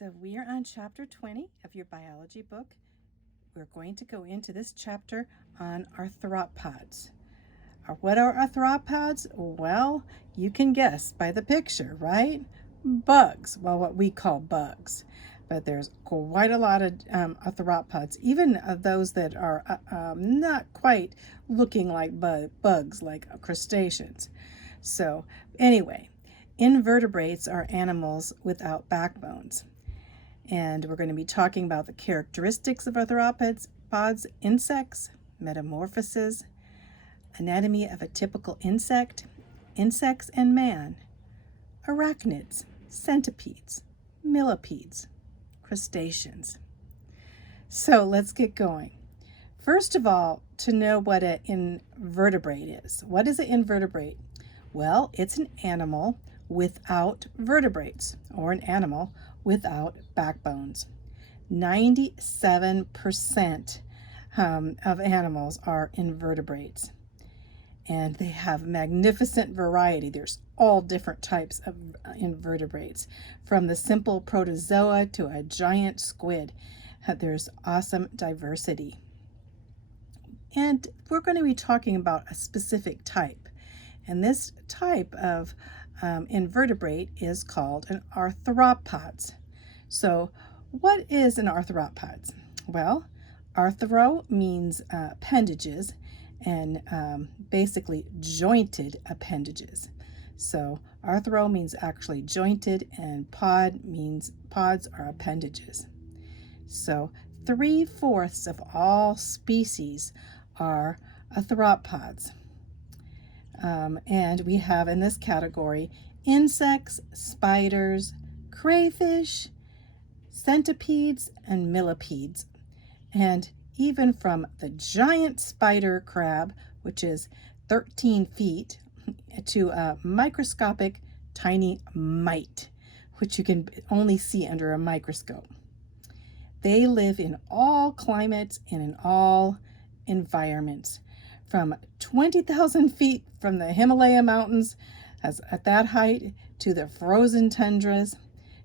So we are on chapter 20 of your biology book. We're going to go into this chapter on arthropods. What are arthropods? Well, you can guess by the picture, right? Bugs, well, what we call bugs. But there's quite a lot of arthropods, even those that are not quite looking like bugs, like crustaceans. So anyway, invertebrates are animals without backbones. And we're going to be talking about the characteristics of arthropods, insects, metamorphosis, anatomy of a typical insect, insects and man, arachnids, centipedes, millipedes, crustaceans. So let's get going. First of all, to know what an invertebrate is. What is an invertebrate? Well, it's an animal without vertebrates, or an animal without backbones. 97% of animals are invertebrates, and they have magnificent variety. There's all different types of invertebrates, from the simple protozoa to a giant squid. There's awesome diversity. And we're going to be talking about a specific type, and this type of invertebrate is called an arthropods. So what is an arthropods? Well, arthro means appendages, and basically jointed appendages. So arthro means actually jointed, and pod means pods are appendages. So 3/4 of all species are arthropods. And we have in this category insects, spiders, crayfish, centipedes, and millipedes. And even from the giant spider crab, which is 13 feet, to a microscopic tiny mite, which you can only see under a microscope. They live in all climates and in all environments, from 20,000 feet from the Himalaya mountains at that height, to the frozen tundras,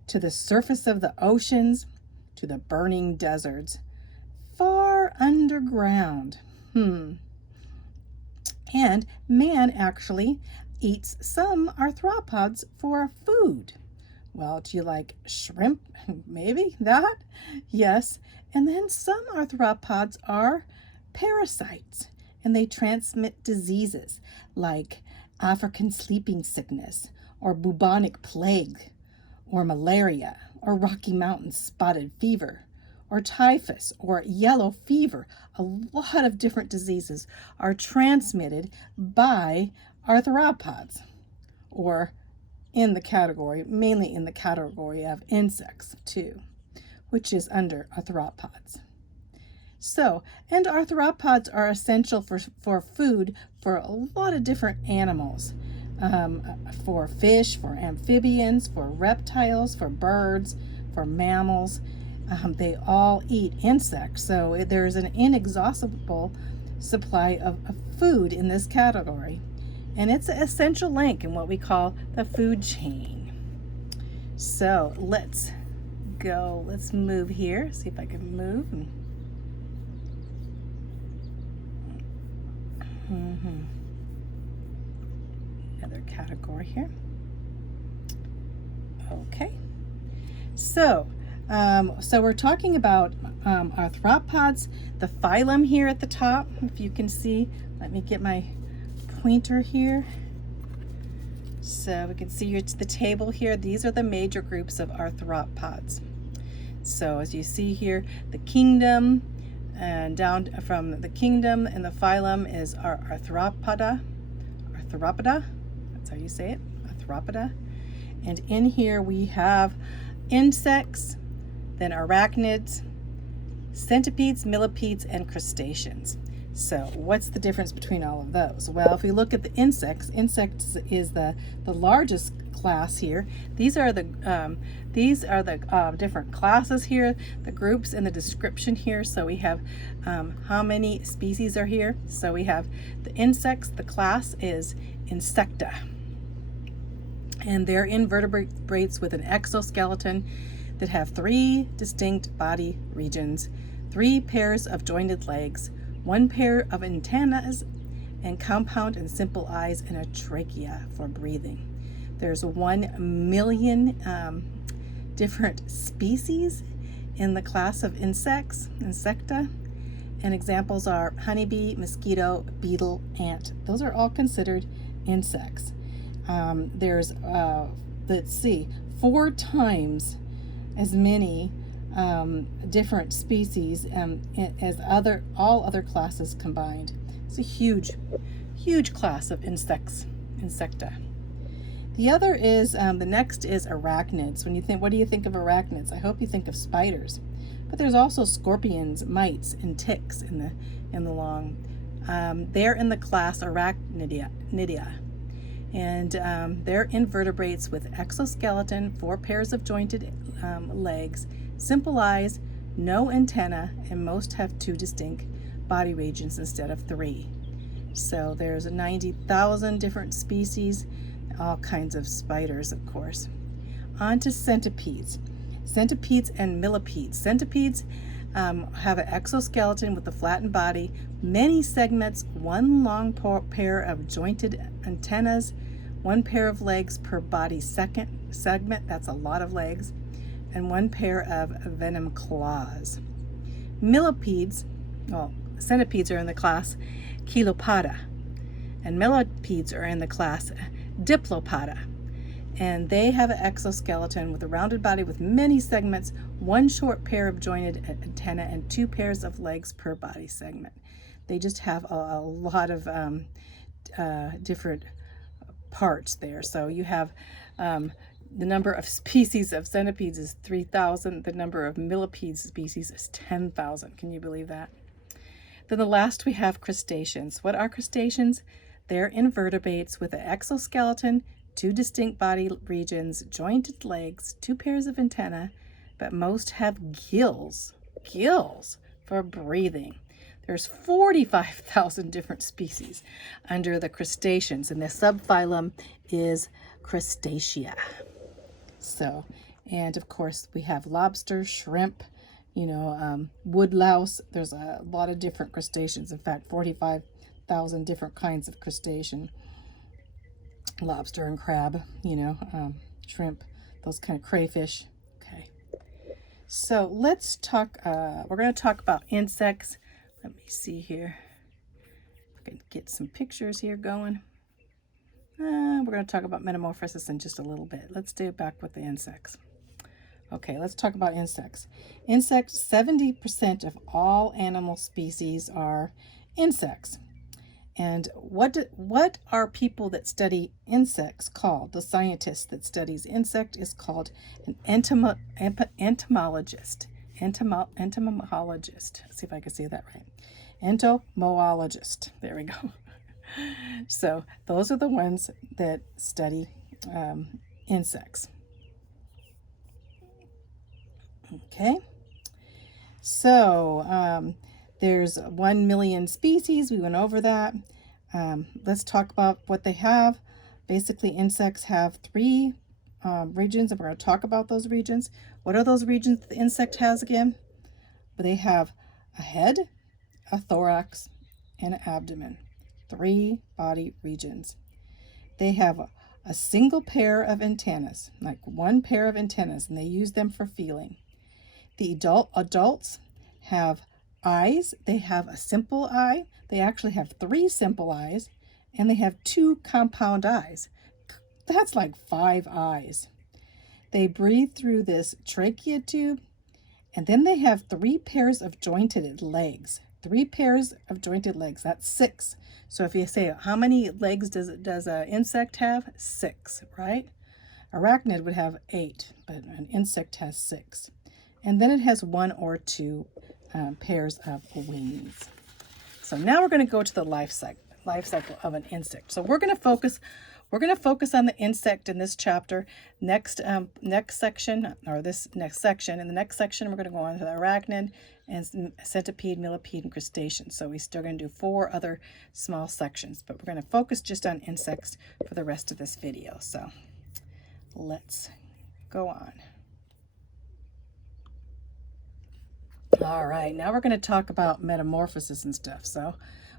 to the surface of the oceans, to the burning deserts, far underground. And man actually eats some arthropods for food. Well, do you like shrimp? Maybe that? Yes. And then some arthropods are parasites, and they transmit diseases like African sleeping sickness, or bubonic plague, or malaria, or Rocky Mountain spotted fever, or typhus, or yellow fever. A lot of different diseases are transmitted by arthropods, or mainly in the category of insects too, which is under arthropods. So, and arthropods are essential for food for a lot of different animals, for fish, for amphibians, for reptiles, for birds, for mammals. They all eat insects, so there's an inexhaustible supply of food in this category, and it's an essential link in what we call the food chain. So let's move here, see if I can move. Another category here. Okay, so we're talking about arthropods. The phylum here at the top, if you can see, let me get my pointer here so we can see the table here. These are the major groups of arthropods. So as you see here, the kingdom, and down from the kingdom and the phylum is our arthropoda, that's how you say it, arthropoda. And in here we have insects, then arachnids, centipedes, millipedes, and crustaceans. So what's the difference between all of those? Well, if we look at the insects is the largest class here. These are the different classes here, the groups and the description here. So we have how many species are here. So we have the insects. The class is Insecta, and they're invertebrates with an exoskeleton. that have 3 distinct body regions, 3 pairs of jointed legs, 1 pair of antennas, and compound and simple eyes, and a trachea for breathing. There's 1 million different species in the class of insects, insecta, and examples are honeybee, mosquito, beetle, ant. Those are all considered insects. There's, let's see, 4 times as many different species as all other classes combined. It's a huge class of insects, insecta. The other is, the next is arachnids. When you think, what do you think of arachnids? I hope you think of spiders. But there's also scorpions, mites, and ticks in the long. They're in the class Arachnidia. And they're invertebrates with exoskeleton, 4 pairs of jointed legs, simple eyes, no antenna, and most have 2 distinct body regions instead of 3. So there's 90,000 different species, all kinds of spiders, of course. On to centipedes. Centipedes and millipedes. Centipedes have an exoskeleton with a flattened body, many segments, 1 long pair of jointed antennas, 1 pair of legs per body segment, that's a lot of legs, and 1 pair of venom claws. Millipedes, well, centipedes are in the class Chelopoda, and millipedes are in the class Diplopoda. And they have an exoskeleton with a rounded body with many segments, 1 short pair of jointed antenna, and 2 pairs of legs per body segment. They just have a lot of different parts there. So you have the number of species of centipedes is 3,000. The number of millipedes species is 10,000. Can you believe that? Then the last we have crustaceans. What are crustaceans? They're invertebrates with an exoskeleton, 2 distinct body regions, jointed legs, 2 pairs of antennae, but most have gills for breathing. There's 45,000 different species under the crustaceans, and the subphylum is Crustacea. So, and of course we have lobster, shrimp, woodlouse. There's a lot of different crustaceans. In fact, 45,000 different kinds of crustacean. Lobster and crab, shrimp, those kind of crayfish. Okay. So let's talk, we're going to talk about insects. Let me see here. I can get some pictures here going. We're going to talk about metamorphosis in just a little bit. Let's stay back with the insects. Okay, let's talk about insects. Insects, 70% of all animal species are insects. And what are people that study insects called? The scientist that studies insect is called an entomologist. Entomologist. Let's see if I can say that right. Entomologist. There we go. So those are the ones that study insects. Okay. So there's 1 million species. We went over that. Let's talk about what they have. Basically, insects have 3 regions, and we're going to talk about those regions. What are those regions that the insect has again? They have a head, a thorax, and an abdomen. 3 body regions. They have a single pair of antennas, like 1 pair of antennas, and they use them for feeling. The adults have eyes. They have a simple eye. They actually have 3 simple eyes, and they have 2 compound eyes. That's like 5 eyes. They breathe through this trachea tube, and then they have 3 pairs of jointed legs. 3 pairs of jointed legs. That's 6. So if you say, how many legs does an insect have? 6, right? Arachnid would have 8, but an insect has 6. And then it has 1 or 2 pairs of wings. So now we're going to go to the life cycle of an insect. So we're going to focus on the insect in this chapter. Next section. In the next section, we're going to go on to the arachnid and centipede, millipede, and crustacean. So we're still going to do 4 other small sections, but we're going to focus just on insects for the rest of this video. So let's go on. All right, now we're going to talk about metamorphosis and stuff,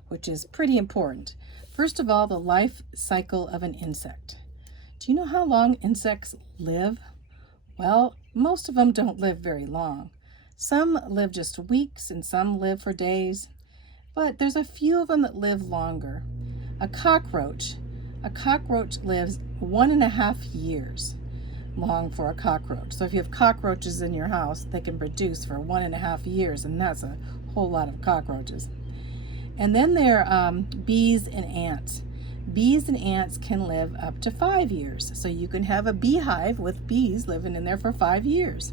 which is pretty important. First of all, the life cycle of an insect. Do you know how long insects live? Well, most of them don't live very long. Some live just weeks and some live for days, but there's a few of them that live longer. A cockroach lives 1.5 years long for a cockroach. So if you have cockroaches in your house, they can produce for 1.5 years, and that's a whole lot of cockroaches. And then there are bees and ants. Bees and ants can live up to 5 years. So you can have a beehive with bees living in there for 5 years.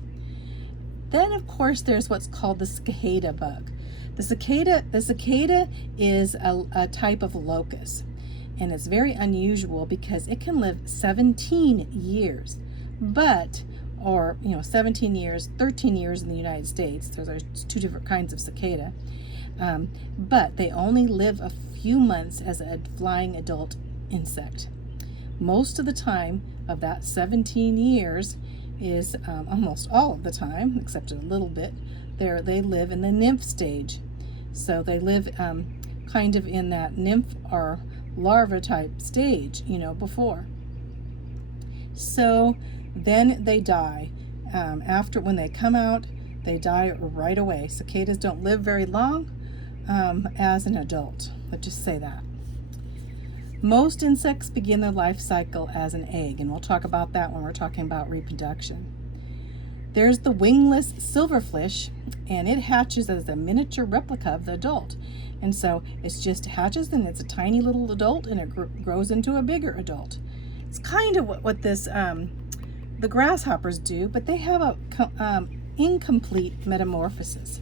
Then, of course, there's what's called the cicada bug. The cicada is a type of locust, and it's very unusual because it can live 17 years. 17 years, 13 years in the United States. Those are two different kinds of cicada. But they only live a few months as a flying adult insect. Most of the time of that 17 years is almost all of the time, except a little bit, they live in the nymph stage. So they live kind of in that nymph or larva type stage, before. So then they die. When they come out, they die right away. Cicadas don't live very long as an adult. Let's just say that. Most insects begin their life cycle as an egg, and we'll talk about that when we're talking about reproduction. There's the wingless silverfish, and it hatches as a miniature replica of the adult. And so it just hatches, and it's a tiny little adult, and it grows into a bigger adult. It's kind of what the grasshoppers do, but they have a incomplete metamorphosis.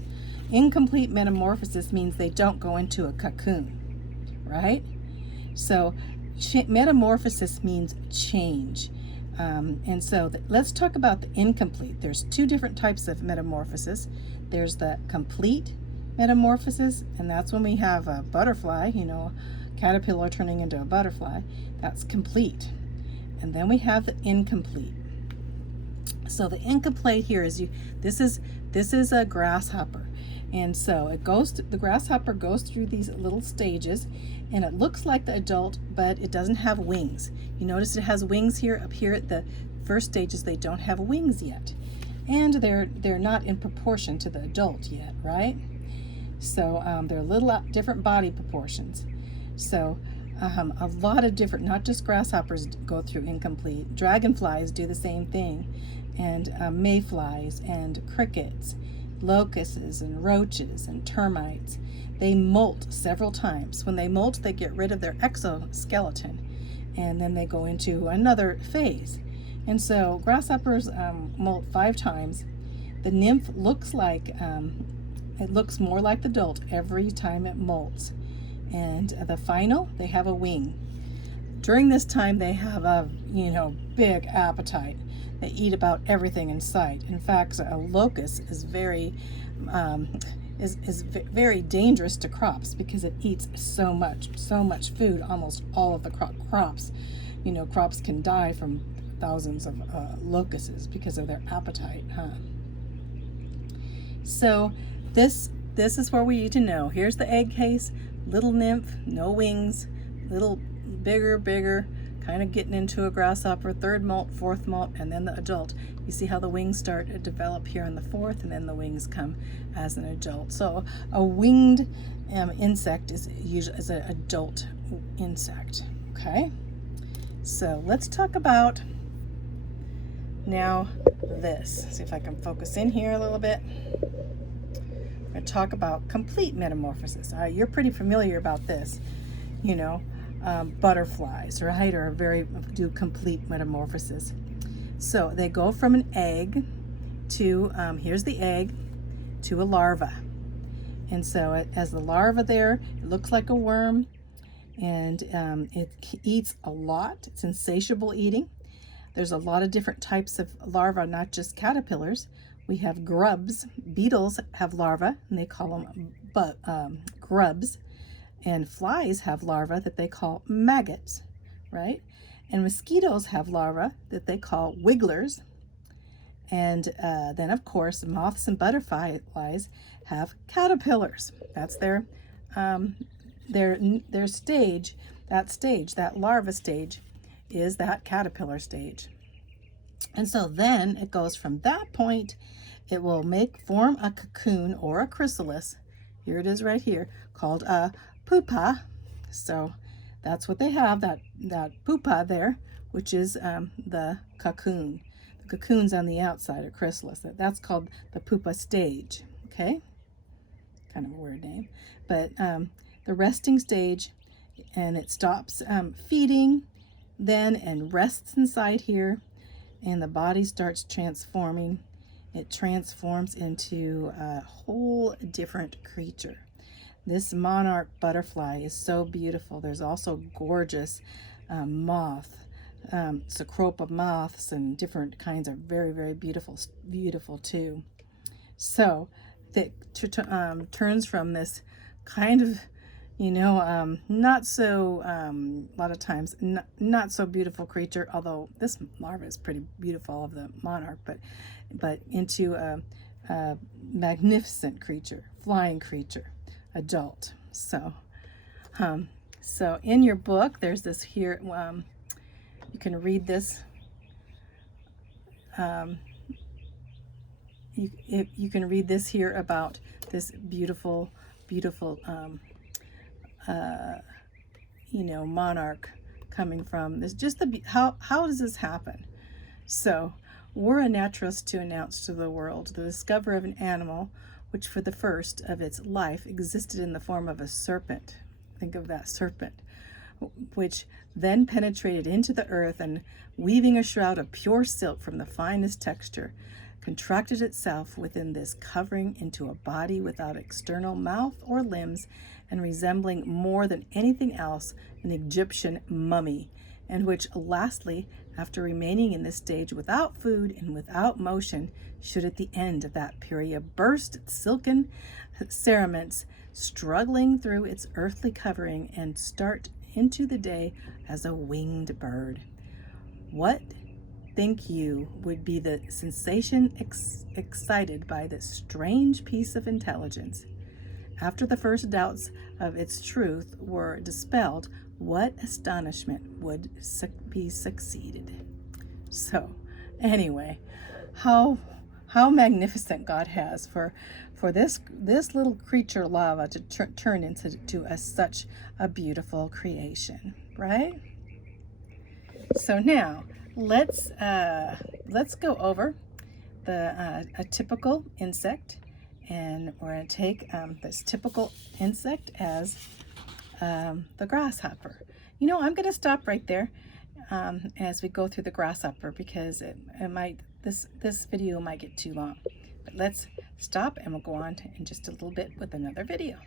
Incomplete metamorphosis means they don't go into a cocoon, right? So metamorphosis means change. And so let's talk about the incomplete. There's two different types of metamorphosis. There's the complete metamorphosis, and that's when we have a butterfly, caterpillar turning into a butterfly. That's complete. And then we have the incomplete. So the incomplete here is this is a grasshopper. And so the grasshopper goes through these little stages, and it looks like the adult, but it doesn't have wings. You notice it has wings here. Up here at the first stages, they don't have wings yet. And they're not in proportion to the adult yet, right? So they're a little different body proportions. So a lot of different, not just grasshoppers go through incomplete. Dragonflies do the same thing, and mayflies and crickets, locusts and roaches and termites. They molt several times. When they molt, they get rid of their exoskeleton, and then they go into another phase. And so grasshoppers molt 5 times. The nymph looks like, it looks more like the adult every time it molts. And the final, they have a wing. During this time, they have a big appetite. They eat about everything in sight. In fact, a locust is very very dangerous to crops because it eats so much food. Almost all of the crops. Crops can die from thousands of locusts because of their appetite. So this is where we need to know. Here's the egg case. Little nymph, no wings, little bigger, kind of getting into a grasshopper, 3rd molt, 4th molt, and then the adult. You see how the wings start to develop here in the 4th, and then the wings come as an adult. So a winged insect is an adult insect. Okay, so let's talk about now this. See if I can focus in here a little bit. We're going to talk about complete metamorphosis. All right, you're pretty familiar about this. Butterflies, right, do complete metamorphosis. So they go from an egg to, here's the egg, to a larva. And so as the larva there, it looks like a worm, and it eats a lot. It's insatiable eating. There's a lot of different types of larvae, not just caterpillars. We have grubs. Beetles have larvae, and they call them grubs. And flies have larvae that they call maggots, right? And mosquitoes have larvae that they call wigglers. And then, of course, moths and butterflies have caterpillars. That's their stage. That larva stage, is that caterpillar stage. And so then it goes from that point, it will form a cocoon or a chrysalis. Here it is right here, called a pupa. So that's what they have, that pupa there, which is the cocoon. The cocoon's on the outside, or chrysalis. That's called the pupa stage, okay? Kind of a weird name. But the resting stage, and it stops feeding then and rests inside here, and the body starts transforming. It transforms into a whole different creature. This monarch butterfly is so beautiful. There's also gorgeous moth, Cecropa moths, and different kinds are very, very beautiful too. So it turns from this kind of, not so, a lot of times, not so beautiful creature, although this larva is pretty beautiful of the monarch, but into a magnificent creature, flying creature, adult. So in your book, there's this here, you can read this. You can read this here about this beautiful monarch coming from this. Just how does this happen? So we're a naturalist to announce to the world the discovery of an animal which for the first of its life existed in the form of a serpent. Think of that serpent, which then penetrated into the earth and, weaving a shroud of pure silk from the finest texture, contracted itself within this covering into a body without external mouth or limbs, and resembling more than anything else an Egyptian mummy, and which lastly, after remaining in this stage without food and without motion, should at the end of that period burst its silken cerements, struggling through its earthly covering, and start into the day as a winged bird. What think you would be the sensation excited by this strange piece of intelligence? After the first doubts of its truth were dispelled, what astonishment would be succeeded? So, anyway, how magnificent God has for this little creature lava to turn into such a beautiful creation, right? So now let's go over a typical insect, and we're going to take this typical insect as the grasshopper. I'm going to stop right there as we go through the grasshopper, because this video might get too long. But let's stop, and we'll go on in just a little bit with another video.